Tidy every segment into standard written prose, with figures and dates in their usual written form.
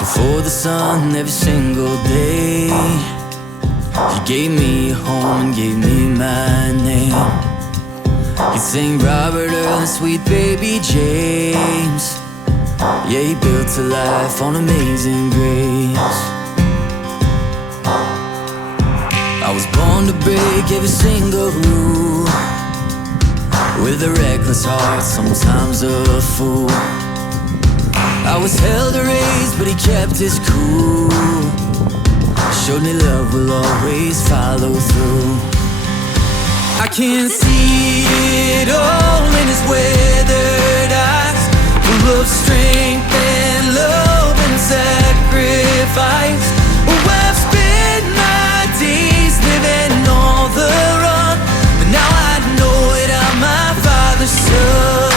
before the sun every single day. He gave me a home and gave me my name. He sang Robert Earl and sweet baby James. Yeah, he built a life on Amazing Grace. I was born to break every single rule, with a reckless heart, sometimes a fool. I was hell to raise, but he kept his cool. Showed me love will always follow through. I can see it all in his weathered eyes, full of strength and love and sacrifice. Oh, I've spent my days living on the run, but now I know it, I'm my father's son.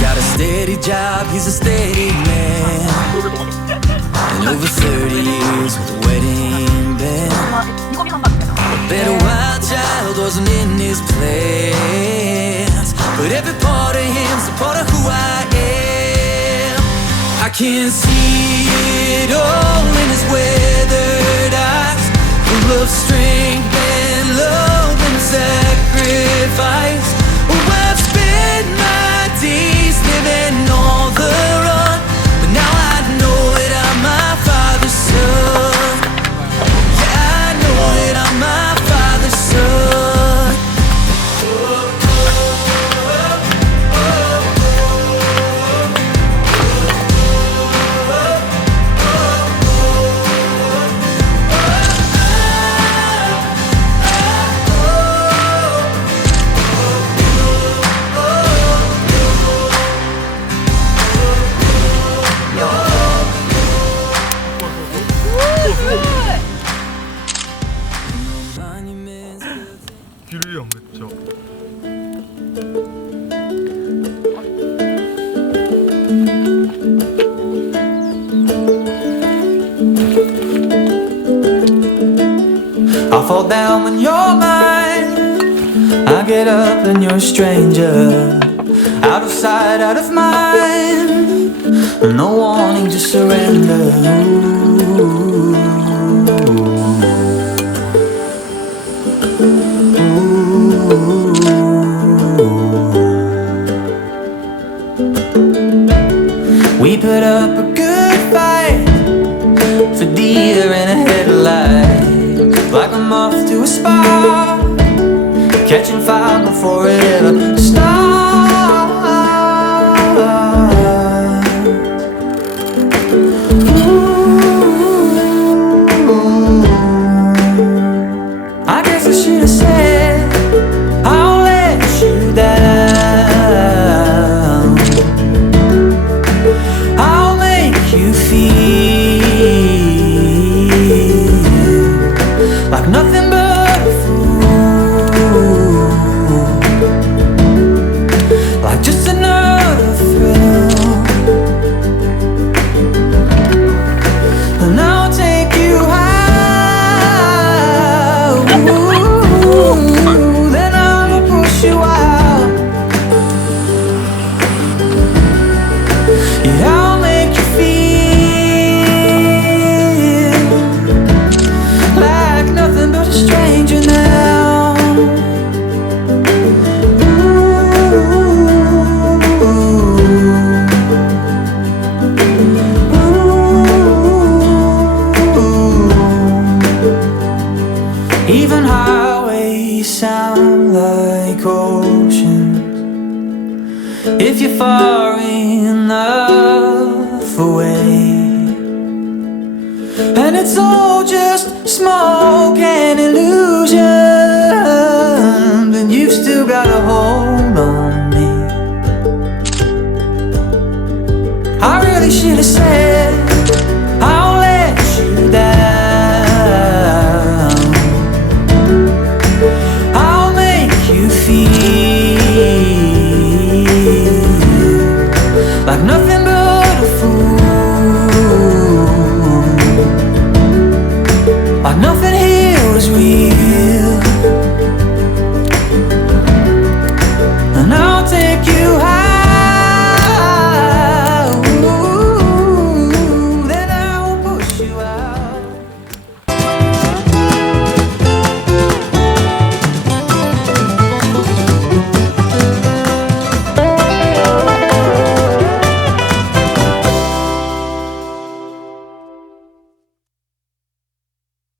Got a steady job, he's a steady man, and over 30 years with a wedding band. Bet a wild child wasn't in his plans, but every part of him's a part of who I am. I can see it all in his weathered eyes, full of strength and love and sacrifice. Oh, I've spent my days living on the run, but now I know it, I'm my father's son. Yeah, I know it, I'm my father's son. 길이야, 그쵸? I fall down when you're mine, I get up and you're a stranger. Out of sight, out of mind, no wanting to surrender. We put up a good fight for deer in a headlight, like a moth to a spark, catching fire before it ever starts. I guess I should have said I'll let you down, I'll make you feel like nothing but a fool, like just another thrill. And I'll take you high, ooh, then I'll push you out. Yeah, I'll make you feel like nothing but a stranger now. Even highways sound like oceans if you're far enough away, and it's all just smoke and illusion, but you've still got a hold on me. I really should have said